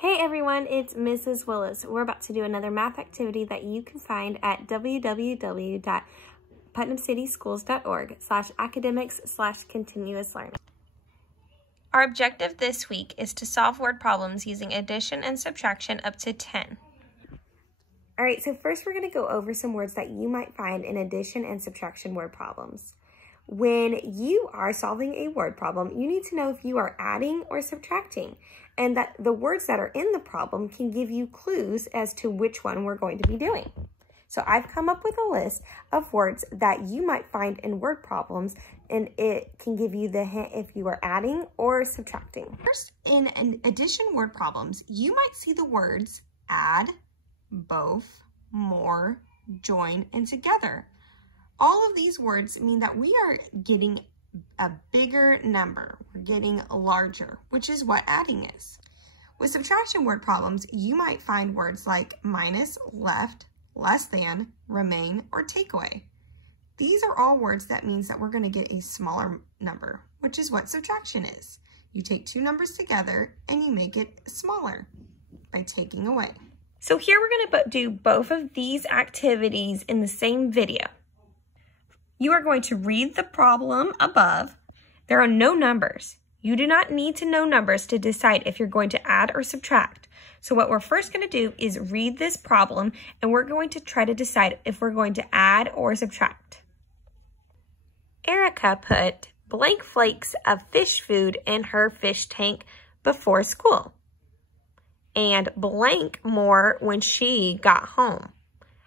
Hey everyone, it's Mrs. Willis. We're about to do another math activity that you can find at www.putnamcityschools.org/academics/continuous learning. Our objective this week is to solve word problems using addition and subtraction up to 10. All right, so first we're going to go over some words that you might find in addition and subtraction word problems. When you are solving a word problem, you need to know if you are adding or subtracting, and that the words that are in the problem can give you clues as to which one we're going to be doing. So I've come up with a list of words that you might find in word problems, and it can give you the hint if you are adding or subtracting. First, in addition word problems, you might see the words add, both, more, join, and together. All of these words mean that we are getting a bigger number. We're getting larger, which is what adding is. With subtraction word problems, you might find words like minus, left, less than, remain, or take away. These are all words that means that we're going to get a smaller number, which is what subtraction is. You take two numbers together and you make it smaller by taking away. So here we're going to do both of these activities in the same video. You are going to read the problem above. There are no numbers. You do not need to know numbers to decide if you're going to add or subtract. So what we're first going to do is read this problem, and we're going to try to decide if we're going to add or subtract. Erica put blank flakes of fish food in her fish tank before school, and blank more when she got home.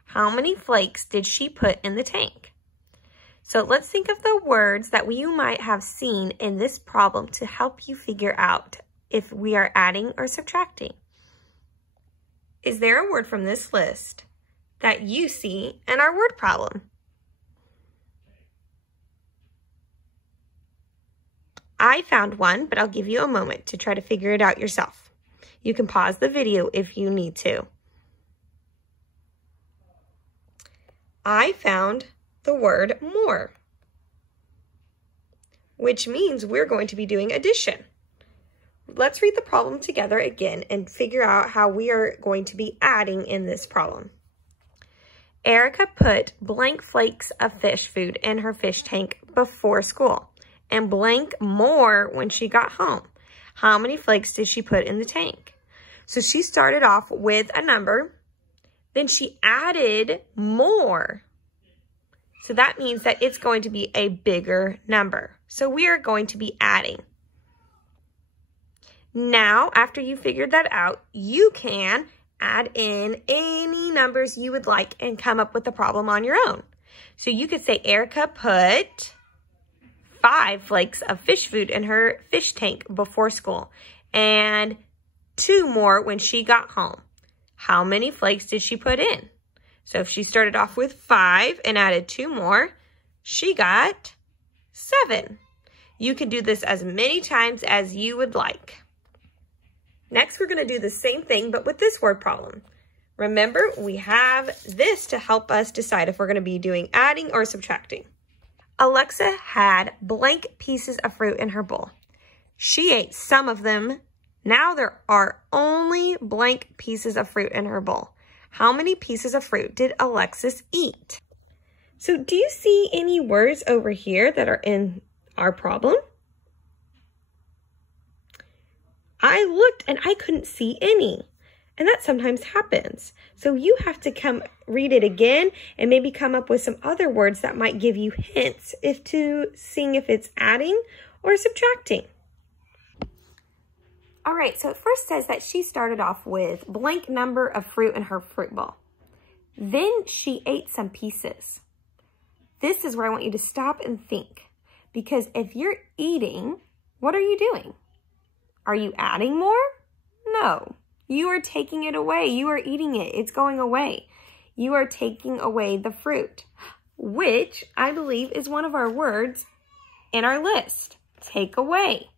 How many flakes did she put in the tank? So let's think of the words that you might have seen in this problem to help you figure out if we are adding or subtracting. Is there a word from this list that you see in our word problem? I found one, but I'll give you a moment to try to figure it out yourself. You can pause the video if you need to. I found the word more, which means we're going to be doing addition. Let's read the problem together again and figure out how we are going to be adding in this problem. Erica put blank flakes of fish food in her fish tank before school, and blank more when she got home. How many flakes did she put in the tank? So she started off with a number, then she added more. So that means that it's going to be a bigger number. So we are going to be adding. Now, after you figured that out, you can add in any numbers you would like and come up with the problem on your own. So you could say Erica put 5 flakes of fish food in her fish tank before school, and 2 more when she got home. How many flakes did she put in? So if she started off with 5 and added 2 more, she got 7. You can do this as many times as you would like. Next, we're going to do the same thing, but with this word problem. Remember, we have this to help us decide if we're going to be doing adding or subtracting. Alexa had blank pieces of fruit in her bowl. She ate some of them. Now there are only blank pieces of fruit in her bowl. How many pieces of fruit did Alexis eat? So do you see any words over here that are in our problem? I looked and I couldn't see any, and that sometimes happens. So you have to read it again and maybe come up with some other words that might give you hints seeing if it's adding or subtracting. All right, so it first says that she started off with blank number of fruit in her fruit bowl. Then she ate some pieces. This is where I want you to stop and think, because if you're eating, what are you doing? Are you adding more? No, you are taking it away. You are eating it. It's going away. You are taking away the fruit, which I believe is one of our words in our list. Take away,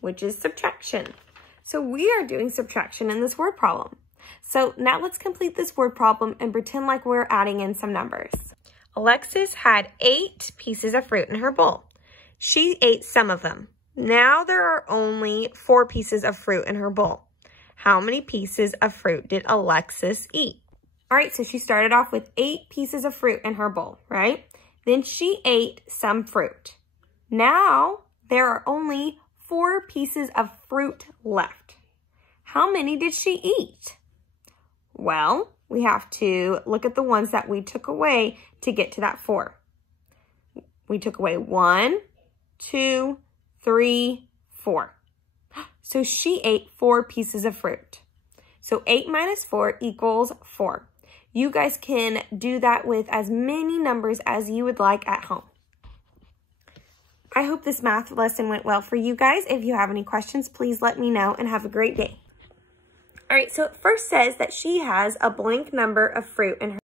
which is subtraction. So we are doing subtraction in this word problem. So now let's complete this word problem and pretend like we're adding in some numbers. Alexis had 8 pieces of fruit in her bowl. She ate some of them. Now there are only 4 pieces of fruit in her bowl. How many pieces of fruit did Alexis eat? All right, so she started off with 8 pieces of fruit in her bowl, right? Then she ate some fruit. Now there are only 4 pieces of fruit left. How many did she eat? Well, we have to look at the ones that we took away to get to that 4. We took away 1, 2, 3, 4. So she ate 4 pieces of fruit. So 8 minus 4 equals 4. You guys can do that with as many numbers as you would like at home. I hope this math lesson went well for you guys. If you have any questions, please let me know and have a great day. All right, so it first says that she has a blank number of fruit in her